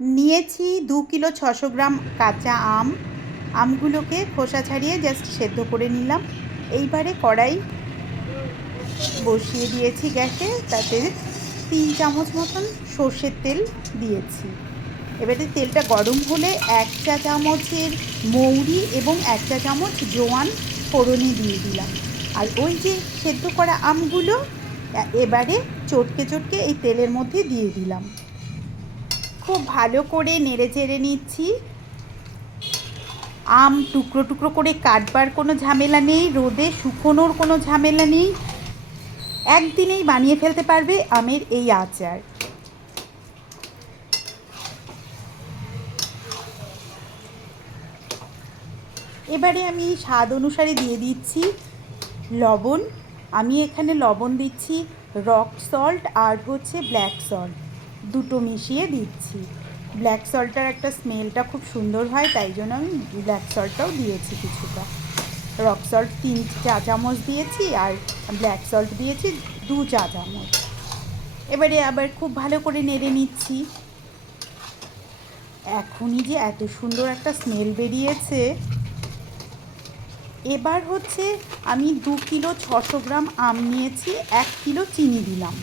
নিয়েছি 2 কিলো 600 গ্রাম কাঁচা আম। আমগুলোকে খোসা ছাড়িয়ে জাস্ট সেদ্ধ করে নিলাম। এইবারে কড়াই বসিয়ে দিয়েছি গ্যাসে, তাতে 3 চামচ মতন সর্ষের তেল দিয়েছি। এবারে তেলটা গরম হলে 1 চা চামচের মৌরি এবং 1 চা চামচ জোয়ান ফোড়নে দিয়ে দিলাম। আর ওই যে সেদ্ধ করা আমগুলো এবারে চটকে চটকে এই তেলের মধ্যে দিয়ে দিলাম। খুব ভালো করে নেড়ে চেড়ে নিচ্ছি। আম টুকরো টুকরো করে কাটবার কোনো ঝামেলা নেই, রোদে শুকোনোর কোনো ঝামেলা নেই। একদিনেই বানিয়ে ফেলতে পারবে আমের এই আচার। এবারে আমি স্বাদ অনুসারে দিয়ে দিচ্ছি লবণ। আমি এখানে লবণ দিচ্ছি রক সল্ট আর হচ্ছে ব্ল্যাক সল্ট, দুটো মিশিয়ে দিচ্ছি। ব্ল্যাক সল্টটার একটা স্মেলটা খুব সুন্দর হয়, তাই জন্য আমি ব্ল্যাক সল্টটাও দিয়েছি কিছুটা। রক সল্ট 3 চা চামচ দিয়েছি আর ব্ল্যাক সল্ট দিয়েছি 2 চা চামচ। এবারে আবার খুব ভালো করে নেড়ে নিচ্ছি। এখনই যে এত সুন্দর একটা স্মেল বেরিয়েছে। এবার হচ্ছে আমি 2 কিলো 600 গ্রাম আম নিয়েছি, 1 কিলো চিনি দিলাম।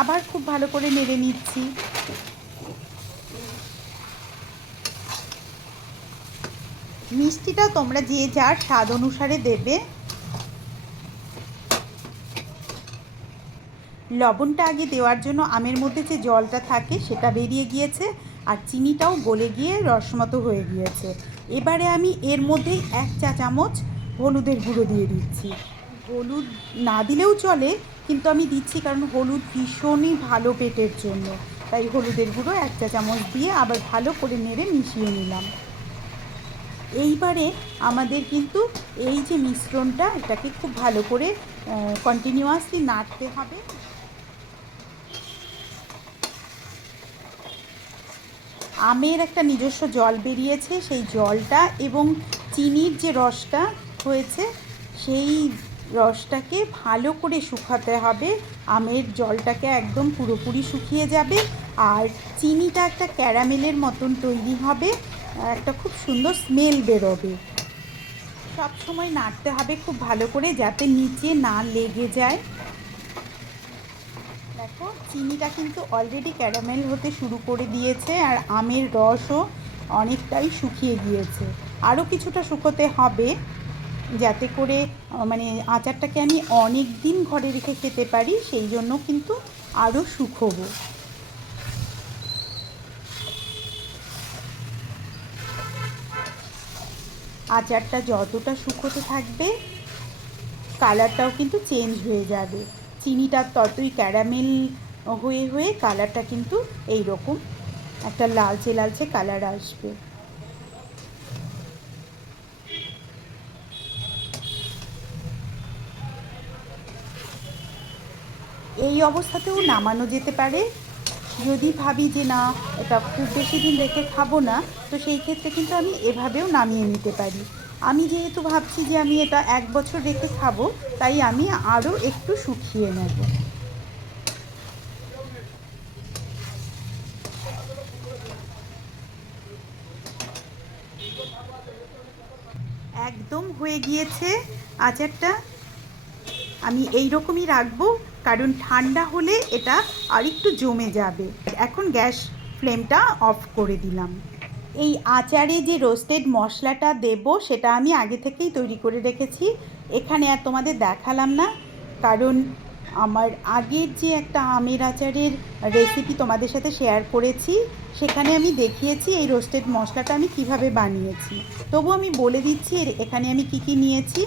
আবার খুব ভালো করে নেড়ে নিচ্ছি। মিষ্টিটা তোমরা যে যার স্বাদ অনুসারে দেবে। লবণটা আগে দেওয়ার জন্য আমের মধ্যে যে জলটা থাকে সেটা বেরিয়ে গিয়েছে, আর চিনিটাও গলে গিয়ে রসমতো হয়ে গিয়েছে। এবারে আমি এর মধ্যেই 1 চা চামচ হলুদের গুঁড়ো দিয়ে দিচ্ছি। হলুদ না দিলেও চলে, কিন্তু আমি দিচ্ছি কারণ হলুদ ভীষণই ভালো পেটের জন্য, তাই হলুদের গুঁড়ো 1 চা চামচ দিয়ে আবার ভালো করে নেড়ে মিশিয়ে নিলাম। এইবারে আমাদের কিন্তু এই যে মিশ্রণটা, এটাকে খুব ভালো করে কন্টিনিউয়াসলি নাড়তে হবে। আমের একটা নিজস্ব জল বেরিয়েছে, সেই জলটা এবং চিনির যে রসটা হয়েছে সেই রসটাকে ভালো করে শুকাতে হবে। আমের জলটাকে একদম পুরোপুরি শুকিয়ে যাবে, আর চিনিটা একটা ক্যারামেলের মতন তৈরি হবে, একটা খুব সুন্দর স্মেল বেরোবে। সব সময় নাড়তে হবে খুব ভালো করে, যাতে নিচে না লেগে যায়। দেখো চিনিটা কিন্তু অলরেডি ক্যারামেল হতে শুরু করে দিয়েছে, আর আমের রসও অনেকটাই শুকিয়ে গিয়েছে। আরও কিছুটা শুকোতে হবে, যাতে করে মানে আচারটাকে আমি অনেক দিন ঘরে রেখে খেতে পারি, সেই জন্য কিন্তু আরও শুকোবো। আচারটা যতটা শুকোতে থাকবে কালারটাও কিন্তু চেঞ্জ হয়ে যাবে। চিনিটা ততই ক্যারামেল হয়ে হয়ে কালারটা কিন্তু এই রকম একটা লালচে লালচে কালার আসবে। এই অবস্থাতেও নামানো যেতে পারে। যদি ভাবি যে না এটা খুব বেশি দিন রেখে খাবো না, তো সেই ক্ষেত্রে কিন্তু আমি এভাবেও নামিয়ে নিতে পারি। আমি যেহেতু ভাবছি যে আমি এটা 1 বছর রেখে খাবো, তাই আমি আরও একটু শুকিয়ে নেব। একদম হয়ে গিয়েছে আচারটা। আমি এই রকমই রাখবো, কারণ ঠান্ডা হলে এটা আরেকটু জমে যাবে। এখন গ্যাস ফ্লেমটা অফ করে দিলাম। এই আচারে যে রোস্টেড মশলাটা দেব সেটা আমি আগে থেকেই তৈরি করে রেখেছি, এখানে আর তোমাদের দেখালাম না, কারণ আমার আগের যে একটা আমের আচারের রেসিপি তোমাদের সাথে শেয়ার করেছি, সেখানে আমি দেখিয়েছি এই রোস্টেড মশলাটা আমি কিভাবে বানিয়েছি। তবু আমি বলে দিচ্ছি এখানে আমি কি কি নিয়েছি।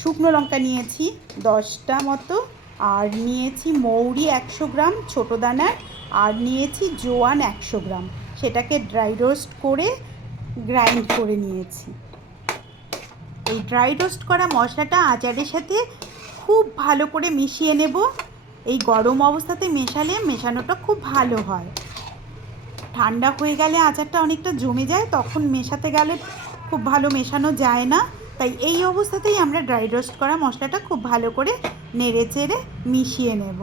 শুকনো লঙ্কা নিয়েছি 10টা মতো, আর নিয়েছি মৌরি 100 গ্রাম ছোটো দানার, আর নিয়েছি জোয়ান 100 গ্রাম, সেটাকে ড্রাই রোস্ট করে গ্রাইন্ড করে নিয়েছি। এই ড্রাই রোস্ট করা মশলাটা আচারের সাথে খুব ভালো করে মিশিয়ে নেব। এই গরম অবস্থাতে মেশানোটা খুব ভালো হয়। ঠান্ডা হয়ে গেলে আচারটা অনেকটা জমে যায়, তখন মেশাতে গেলে খুব ভালো মেশানো যায় না, তাই এই অবস্থাতেই আমরা ড্রাই রোস্ট করা মশলাটা খুব ভালো করে নেড়ে চেড়ে মিশিয়ে নেব।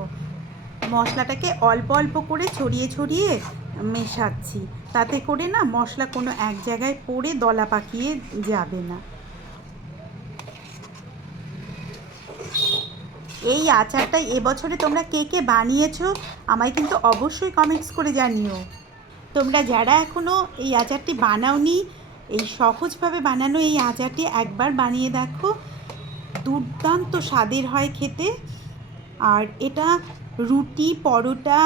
মশলাটাকে অল্প অল্প করে ছড়িয়ে ছড়িয়ে মেশাচ্ছি, তাতে করে না মশলা কোনো এক জায়গায় পড়ে দলা পাকিয়ে যাবে না। এই আচারটা এবছরে তোমরা কে কে বানিয়েছো আমায় কিন্তু অবশ্যই কমেন্টস করে জানিও। তোমরা যারা এখনও এই আচারটি বানাওনি, এই সহজভাবে বানানো এই আচারটি একবার বানিয়ে দেখো, দুর্দান্ত স্বাদের হয় খেতে। আর এটা রুটি, পরোটা,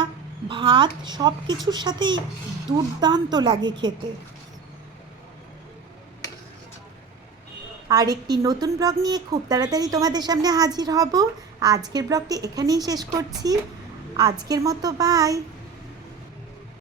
ভাত সব কিছুর সাথেই দুর্দান্ত লাগে খেতে। আর একটি নতুন ব্লগ নিয়ে খুব তাড়াতাড়ি তোমাদের সামনে হাজির হব। আজকের ব্লগটি এখানেই শেষ করছি। আজকের মতো বাই।